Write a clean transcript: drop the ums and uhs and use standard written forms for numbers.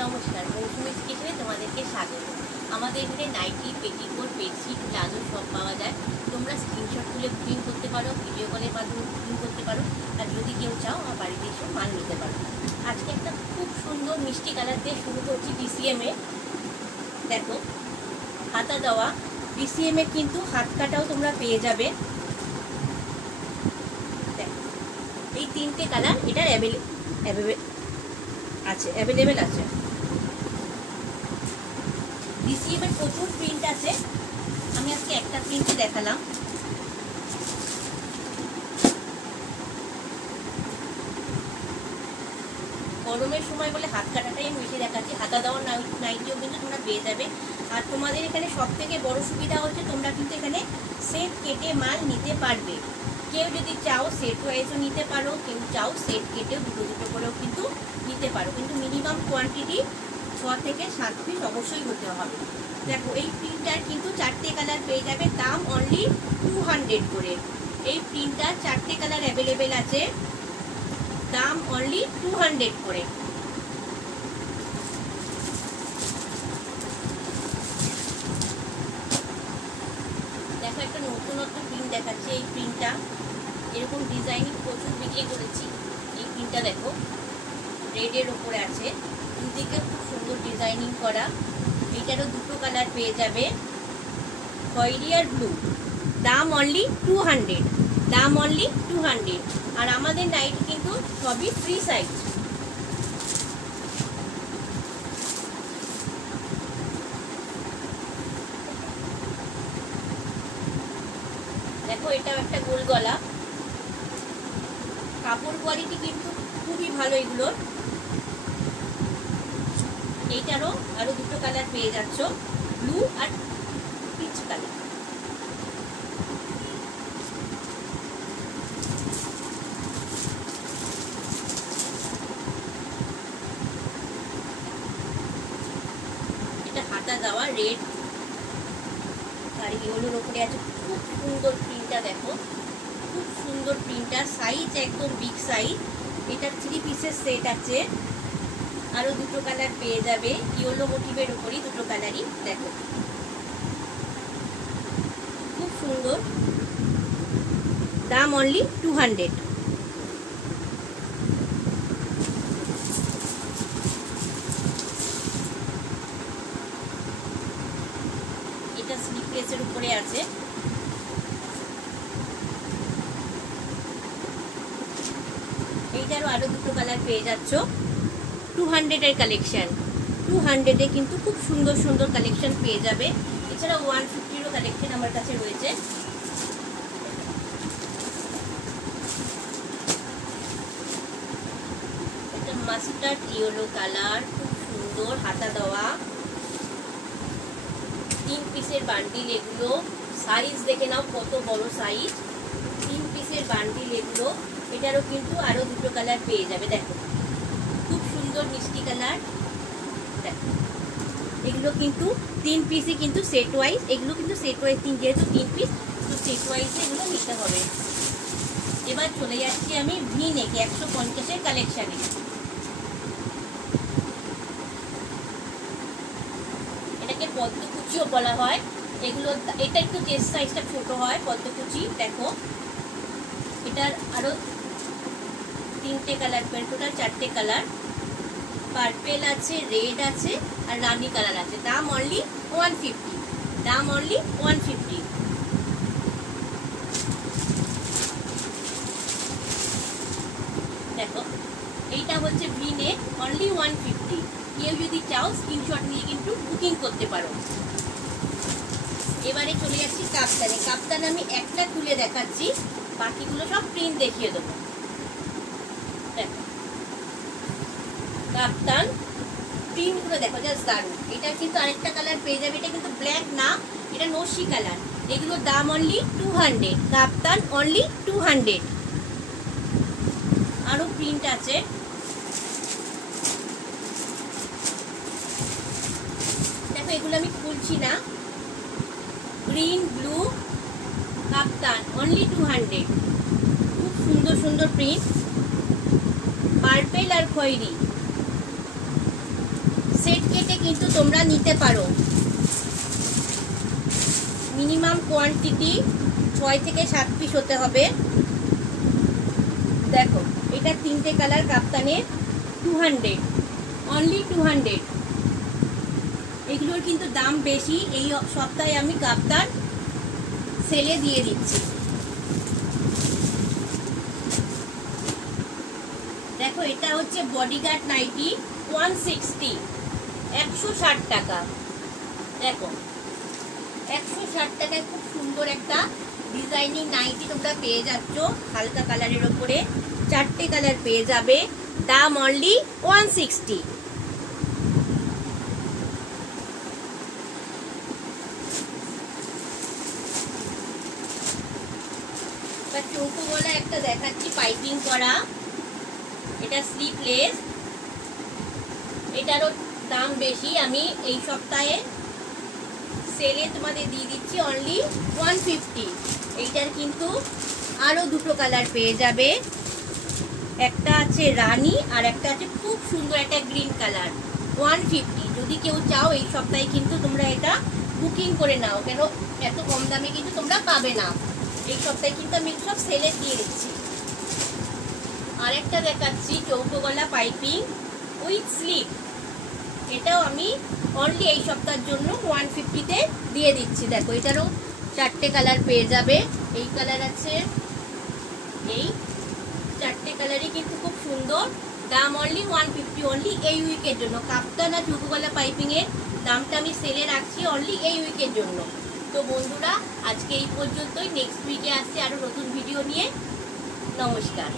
নমস্কার, মৌসুমী কিচেনে তোমাদেরকে স্বাগত। আমাদের এখানে নাইটি, পেটিকোট, বেডশিট, প্লাজো সব পাওয়া যায়। তোমরা স্ক্রিনশট তুলে বুকিং করতে পারো, ভিডিও কলের মাধ্যমে বুকিং করতে পারো, আর যদি কেউ চাও আমার বাড়িতে এসে মাল নিতে পারো। আজকে একটা খুব সুন্দর মিষ্টি কালার দিয়ে শুরু করছি ডিসিএমে। দেখো, হাতা দেওয়া ডিসিএমে কিন্তু হাত কাটাও তোমরা পেয়ে যাবে। দেখো, এই তিনটে কালার এটার অ্যাভেলেবেল আছে। ডিসিএম এর প্রচুর প্রিন্ট আছে, আমি আজকে একটা প্রিন্ট দেখালাম। গরমের সময় বলে হাত কাটাটাই আমি বেশি দেখাচ্ছি। হাতা দেওয়ার নাইটিও কিন্তু তোমরা পেয়ে যাবে। আর তোমাদের এখানে সব থেকে বড় সুবিধা হচ্ছে তোমরা কিন্তু এখানে সেট কেটে মাল নিতে পারবে। কেউ যদি চাও সেট ওয়াইজও নিতে পারো, কেউ চাও সেট কেটেও দুটো দুটো করেও কিন্তু নিতে পারো, কিন্তু মিনিমাম কোয়ান্টিটি 6 থেকে 7 পিস অবশ্যই হতে হবে। দেখো, এই প্রিন্টার কিন্তু 4টে কালার পেয়ে যাবে, দাম অনলি 200 করে। এই প্রিন্টার 4টে কালার অ্যাভেলেবেল আছে, দাম অনলি 200 করে। দেখো, একটা নতুনত্ব প্রিন্ট দেখাচ্ছে। এই প্রিন্টটা এরকম ডিজাইনিং প্রচুর বিক্রি করেছি। এই প্রিন্টটা দেখো, রেডের ওপরে আছে, দুদিকে খুব সুন্দর ডিজাইনিং করা। এটারও দুটো কালার পেয়ে যাবে, খয়েরি আর ব্লু। দাম অনলি 200, দাম অনলি 200। আর আমাদের নাইট কিন্তু সবই ফ্রি সাইজ। দেখো, এটাও একটা গোল গলা, কাপড় কোয়ালিটি কিন্তু খুবই ভালো এগুলোর। এইটারও আরো দুটো কালার পেয়ে যাচ্ছ, ব্লু আর পিচ কালার। এটা হাতা দেওয়া রেড আর ইয়েলোর উপরে আছে, খুব সুন্দর প্রিন্টটা। দেখো, খুব সুন্দর প্রিন্টটা, সাইজ একদম বিগ সাইজ। এটা 3 পিসের সেট আছে, আরো দুটো কালার পেয়ে যাবে। ইয়েলো মোটিভের উপরই দুটো কালারই। দেখো, খুব সুন্দর, দাম অনলি 200। এটা স্লিভলেসের উপরে আছে। এইটারও আরো দুটো কালার পেয়ে যাচ্ছ। 200 এর কালেকশন, 200 কিন্তু খুব সুন্দর সুন্দর কালেকশন পেয়ে যাবে। এছাড়া 150 কালেকশন আমার কাছে রয়েছে। এটা মাস্টার্ড ইয়েলো কালার, খুব সুন্দর, হাতা দেওয়া, 3 পিসের বান্ডিল। এগুলো সাইজ দেখে নাও কত বড় সাইজ, 3 পিসের বান্ডিল এগুলো। এটারও কিন্তু আরো দুটো কালার পেয়ে যাবে। দেখো, খুব সুন্দর মিষ্টি কালার। দেখো, এগুলো কিন্তু 3 পিসই কিন্তু সেট ওয়াইজ। এগুলো কিন্তু সেট ওয়াইজ, যেহেতু 3 পিস তো সেট ওয়াইজে এগুলো নিতে হবে। এবার চলে যাচ্ছি আমি ভি নেকে 150-এর কালেকশানে। এটাকে পদ্মকুচিও বলা হয়। এগুলো, এটা একটু চেস্ট সাইজটা ছোট হয় পদ্মকুচি। দেখো, এটার আরো 3টে কালার, টোটাল 4টে কালার। পার্পেল আছে, রেড আছে আর রানি কালার আছে। দাম অনলি 150, দাম অনলি 150। দেখো, এইটা হচ্ছে ভি নেক, অনলি 150। কেউ যদি চাও স্ক্রিনশট নিয়ে কিন্তু বুকিং করতে পারো। এবারে চলে যাচ্ছি কাপ্তানে। কাপ্তান আমি একটা তুলে দেখাচ্ছি, বাকিগুলো সব প্রিন্ট দেখিয়ে দেবো। দেখো, কাপ্তান প্রিন্টগুলো দেখো, জাস্ট দারুণ। এটা কিন্তু আরেকটা কালার পেয়ে যাবে, এটা কিন্তু ব্ল্যাক না, এটা নস্যি কালার। এগুলোর দাম অনলি 200, কাপ্তান অনলি 200। আরো প্রিন্ট আছে। দেখো, এগুলো আমি খুলছি না। গ্রিন, ব্লু, কাপ্তান অনলি 200। খুব সুন্দর সুন্দর প্রিন্ট। পার্পেল আর খয়েরি, সেট কেটে কিন্তু তোমরা নিতে পারো। মিনিমাম কোয়ান্টিটি 6 থেকে 7 পিস হতে হবে। দেখো এটা 3টে কালার কাপ্তানের 200, অনলি 200। এগুলোর কিন্তু দাম বেশি, এই সপ্তাহে আমি কাপ্তান সেলে দিয়ে দিচ্ছি। দেখো এটা হচ্ছে বডিগার্ড নাইটি 160, 160 টাকা। দেখো 160 টাকায় খুব সুন্দর একটা ডিজাইনিং নাইটি তোমরা পেয়ে যাচ্ছ হালকা কালারের ওপরে। 4টে কালার পেয়ে যাবে, দাম অনলি 160। চৌকো গলা একটা দেখাচ্ছি পাইপিং করা, এটা স্লিভলেস। এটারও দাম বেশি, আমি এই সপ্তাহে সেলে তোমাদের দিয়ে দিচ্ছি অনলি 150। এইটার কিন্তু আরো দুটো কালার পেয়ে যাবে, একটা আছে রানী আর একটা আছে খুব সুন্দর একটা গ্রিন কালার। 150 যদি কেউ চাও এই সপ্তাহে কিন্তু তোমরা এটা বুকিং করে নাও, কেন এত কম দামে কিন্তু তোমরা পাবে না। এই সপ্তাহে কিন্তু আমি সব সেলে দিয়ে দিচ্ছি। আরেকটা দেখাচ্ছি চৌকো গলা পাইপিং উইথ স্লিভ, এটাও আমি অনলি এই সপ্তাহের জন্য 150-তে দিয়ে দিচ্ছি। দেখো এটারও 4টে কালার পেয়ে যাবে, এই কালার আছে, এই 4টে কালারই কিন্তু খুব সুন্দর। দাম অনলি 150, অনলি এই উইকের জন্য। কাপ্তান আর চৌকো গলা পাইপিং এর দামটা আমি সেলে রাখছি অনলি এই উইকের জন্য। তো বন্ধুরা আজকে এই পর্যন্তই, নেক্সট উইকে আসছে আরো নতুন ভিডিও নিয়ে। নমস্কার।